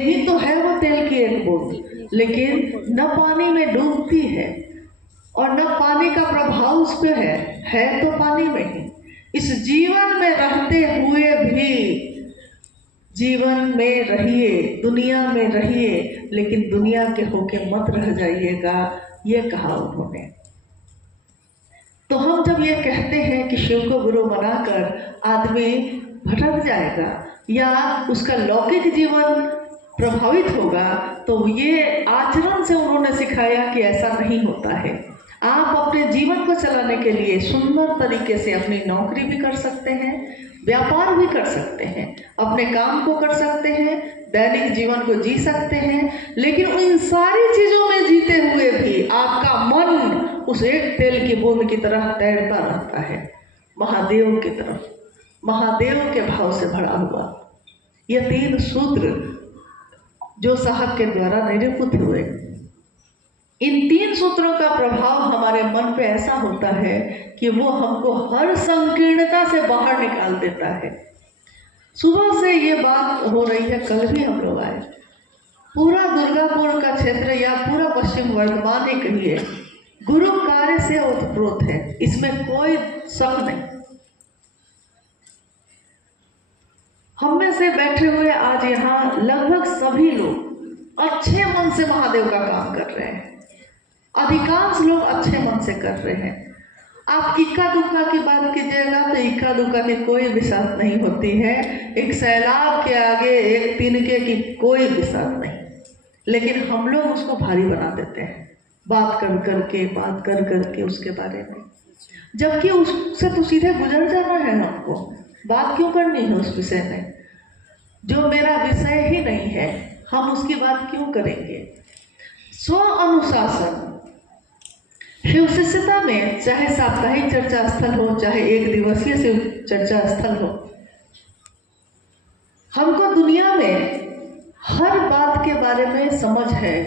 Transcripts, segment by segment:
ही तो है वो तेल की एक बूंद, लेकिन न पानी में डूबती है और न पानी का प्रभाव उस पर है तो पानी में ही। इस जीवन में रहते हुए भी जीवन में रहिए, दुनिया में रहिए, लेकिन दुनिया के होके मत रह जाइएगा, ये कहा उन्होंने। तो हम जब ये कहते हैं कि शिव को गुरु बनाकर आदमी भटक जाएगा या उसका लौकिक जीवन प्रभावित होगा, तो ये आचरण से उन्होंने सिखाया कि ऐसा नहीं होता है। आप अपने जीवन को चलाने के लिए सुंदर तरीके से अपनी नौकरी भी कर सकते हैं, व्यापार भी कर सकते हैं, अपने काम को कर सकते हैं, दैनिक जीवन को जी सकते हैं, लेकिन इन सारी चीजों में जीते हुए भी आपका मन उस एक तेल की बूंद की तरह तैरता रहता है, महादेव की तरफ, महादेव के भाव से भरा हुआ। ये 3 सूत्र जो साहब के द्वारा निरूपित हुए, इन 3 सूत्रों का प्रभाव हमारे मन पे ऐसा होता है कि वो हमको हर संकीर्णता से बाहर निकाल देता है। सुबह से ये बात हो रही है, कल भी हम लोग आए, पूरा दुर्गापुर का क्षेत्र या पूरा पश्चिम वर्धमान ही कहिए गुरु कार्य से ओतप्रोत है, इसमें कोई शक नहीं। हम में से बैठे हुए आज यहाँ लगभग सभी लोग अच्छे मन से महादेव का काम कर रहे हैं, अधिकांश लोग अच्छे मन से कर रहे हैं। आप इक्का दुक्का की बात कीजिएगा तो इक्का दुक्का की कोई बिसात नहीं होती है, एक सैलाब के आगे एक तिनके की कोई बिसात नहीं, लेकिन हम लोग उसको भारी बना देते हैं बात कर करके उसके बारे में, जबकि उससे तो सीधे गुजर जाना है। हमको बात क्यों करनी है उस विषय में जो मेरा विषय ही नहीं है, हम उसकी बात क्यों करेंगे। स्व अनुशासन शिव शिष्यता में, चाहे साप्ताहिक चर्चा स्थल हो, चाहे एक दिवसीय शिव चर्चा स्थल हो, हमको दुनिया में हर बात के बारे में समझ है।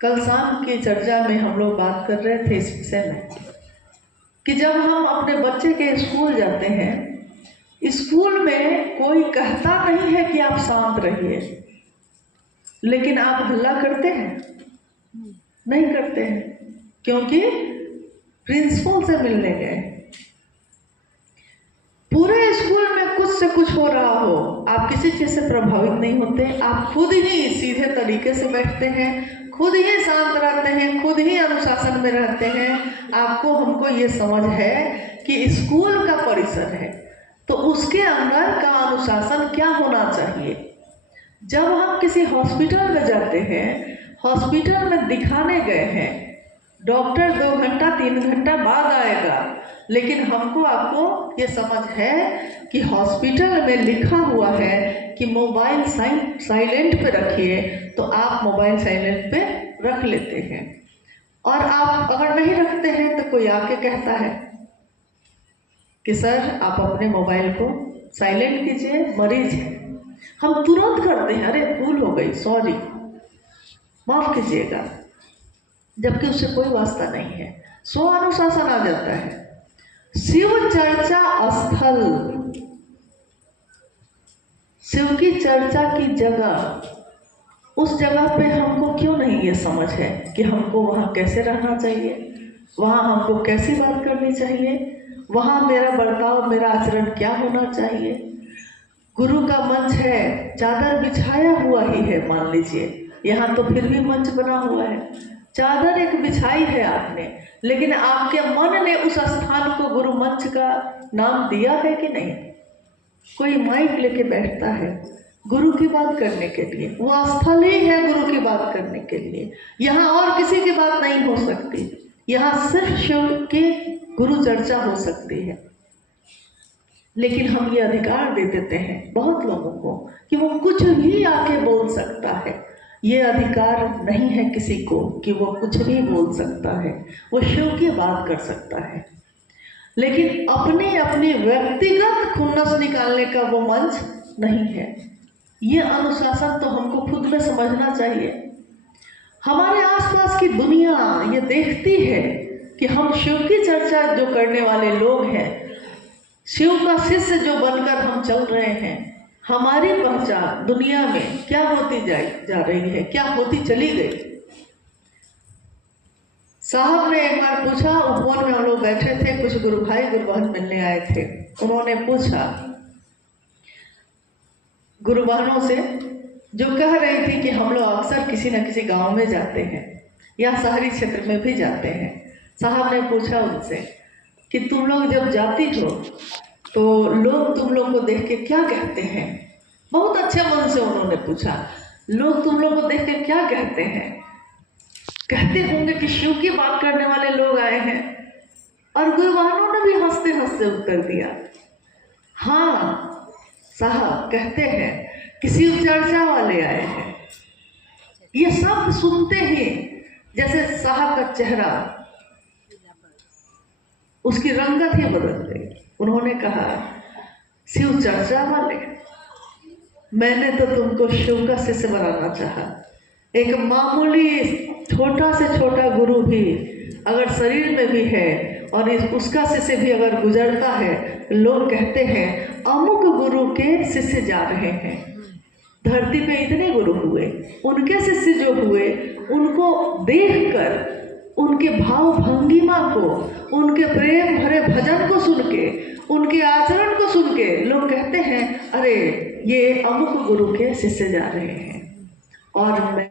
कल शाम की चर्चा में हम लोग बात कर रहे थे इस विषय में कि जब हम अपने बच्चे के स्कूल जाते हैं, स्कूल में कोई कहता नहीं है कि आप शांत रहिए, लेकिन आप हल्ला करते हैं? नहीं करते हैं, क्योंकि प्रिंसिपल से मिलने गए। पूरे स्कूल में कुछ से कुछ हो रहा हो, आप किसी चीज से प्रभावित नहीं होते, आप खुद ही सीधे तरीके से बैठते हैं, खुद ही शांत रहते हैं, खुद ही अनुशासन में रहते हैं। आपको हमको ये समझ है कि स्कूल का परिसर है तो उसके अंदर का अनुशासन क्या होना चाहिए। जब हम किसी हॉस्पिटल में जाते हैं, हॉस्पिटल में दिखाने गए हैं, डॉक्टर 2 घंटा 3 घंटा बाद आएगा, लेकिन हमको आपको ये समझ है कि हॉस्पिटल में लिखा हुआ है कि मोबाइल साइलेंट पे रखिए, तो आप मोबाइल साइलेंट पे रख लेते हैं। और आप अगर नहीं रखते हैं तो कोई आके कहता है कि सर आप अपने मोबाइल को साइलेंट कीजिए, मरीज है। हम तुरंत करते हैं, अरे भूल हो गई, सॉरी, माफ कीजिएगा, जबकि उससे कोई वास्ता नहीं है। स्व अनुशासन आ जाता है। शिव चर्चा स्थल, शिव की चर्चा की जगह, उस जगह पे हमको क्यों नहीं ये समझ है कि हमको वहाँ कैसे रहना चाहिए, वहाँ हमको कैसी बात करनी चाहिए, वहाँ मेरा बर्ताव, मेरा आचरण क्या होना चाहिए। गुरु का मंच है, चादर बिछाया हुआ ही है, मान लीजिए यहाँ तो फिर भी मंच बना हुआ है, चादर एक बिछाई है आपने, लेकिन आपके मन ने उस स्थान को गुरु मंच का नाम दिया है कि नहीं। कोई माइक लेके बैठता है गुरु की बात करने के लिए, वो स्थल ही है गुरु की बात करने के लिए, यहाँ और किसी की बात नहीं हो सकती, यहाँ सिर्फ शिव की गुरु चर्चा हो सकती है। लेकिन हम ये अधिकार दे देते हैं बहुत लोगों को कि वो कुछ भी आके बोल सकता है। ये अधिकार नहीं है किसी को कि वो कुछ भी बोल सकता है, वो शिव की बात कर सकता है, लेकिन अपनी अपनी व्यक्तिगत खुन्नस निकालने का वो मंच नहीं है। ये अनुशासन तो हमको खुद में समझना चाहिए। हमारे आसपास की दुनिया ये देखती है कि हम शिव की चर्चा जो करने वाले लोग हैं, शिव का शिष्य जो बनकर हम चल रहे हैं, हमारी पहचान दुनिया में क्या होती जा रही है, क्या होती चली गई। साहब ने एक बार पूछा, उपवन में हम लोग बैठे थे, कुछ गुरु भाई गुरु बहन मिलने आए थे। उन्होंने पूछा गुरु बहनों से, जो कह रही थी कि हम लोग अक्सर किसी न किसी गांव में जाते हैं या शहरी क्षेत्र में भी जाते हैं। साहब ने पूछा उनसे कि तुम लोग जब जाती हो तो लोग तुम लोग को देख के क्या कहते हैं। बहुत अच्छे मन से उन्होंने पूछा, लोग तुम लोग को देख के क्या कहते हैं। कहते होंगे कि शिव की बात करने वाले लोग आए हैं। और गुरु बहनों ने भी हंसते हंसते उत्तर दिया, हाँ साहब कहते हैं कि शिव चर्चा वाले आए हैं। ये सब सुनते ही जैसे साहब का चेहरा, उसकी रंगत ही बदल गई। उन्होंने कहा, शिव चर्चा वाले, मैंने तो तुमको शिव का शिष्य बनाना चाहा। एक मामूली छोटा से छोटा गुरु भी अगर शरीर में भी है और उसका शिष्य भी अगर गुजरता है, लोग कहते हैं अमुक गुरु के शिष्य जा रहे हैं। धरती पे इतने गुरु हुए, उनके शिष्य जो हुए उनको देखकर, उनके भाव भंगिमा को, उनके प्रेम भरे भजन को सुन के, उनके आचरण को सुन के लोग कहते हैं, अरे ये अमुक गुरु के शिष्य जा रहे हैं। और मैं